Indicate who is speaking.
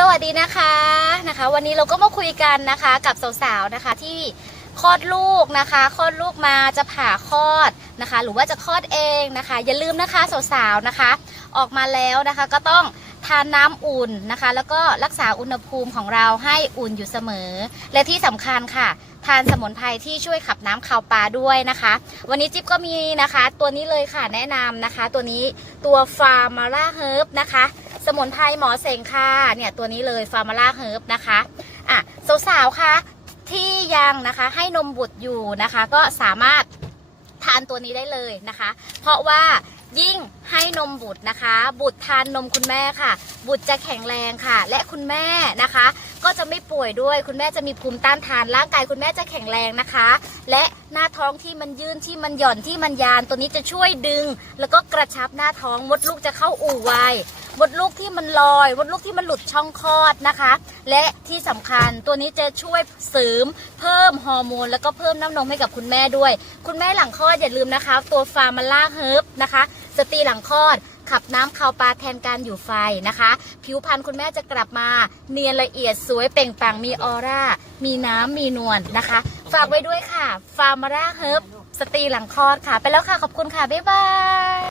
Speaker 1: สวัสดีนะคะนะคะ วันนี้เราก็มาคุยกันนะคะกับสาวๆนะคะที่คลอดลูกนะคะคลอดลูกมาจะผ่าคลอดนะคะ หรือว่าจะคลอดเองนะคะ อย่าลืมนะคะสาวๆนะคะ ออกมาแล้วนะคะก็ต้องทานน้ำอุ่นนะคะ แล้วก็รักษาอุณหภูมิของเราให้อุ่นอยู่เสมอ และที่สำคัญค่ะ ทานสมุนไพรที่ช่วยขับน้ำคาวปลาด้วยนะคะ วันนี้จิ๊บก็มีนะคะ ตัวนี้เลยค่ะแนะนำนะคะ ตัวนี้ตัวฟาร์มาร่าเฮิร์บนะคะ สมุนไพรหมอเสงค่ะเนี่ยตัวนี้เลยฟาร์มาร่าเฮิร์บนะคะอะสาวๆคะที่ยังนะคะให้นมบุตรอยู่นะคะ ก็สามารถทานตัวนี้ได้เลยนะคะ เพราะว่ายิ่งให้นมบุตรนะคะ บุตรทานนมคุณแม่ค่ะ บุตรจะแข็งแรงค่ะ และคุณแม่นะคะ ก็จะไม่ป่วยด้วยคุณแม่จะมีภูมิต้านทานร่างกายคุณแม่จะแข็งแรงนะคะ และหน้าท้องที่มันยืนที่มันหย่อนที่มันยานตัวนี้จะช่วยดึง แล้วก็กระชับหน้าท้องมดลูกจะเข้าอู่ไว มดลูกที่มันลอยมดลูกที่มันหลุดช่องคลอดนะคะ และที่สำคัญตัวนี้จะช่วยเสริมเพิ่มฮอร์โมน แล้วก็เพิ่มน้ำนมให้กับคุณแม่ด้วย คุณแม่หลังคลอดอย่าลืมนะคะ ตัวฟาร์มาล่าเฮิร์บนะคะสตรีหลังคลอดขับน้ำคาวปลาแทนการอยู่ไฟนะคะ ผิวพรรณคุณแม่จะกลับมา เนียนละเอียดสวยเปล่งปลั่งมีออร่า มีน้ำมีนวลนะคะ ฝากไว้ด้วยค่ะ ฟาร์มาร่าเฮิร์บสตรีหลังคลอดค่ะ ไปแล้วค่ะ ขอบคุณค่ะ บ๊ายบาย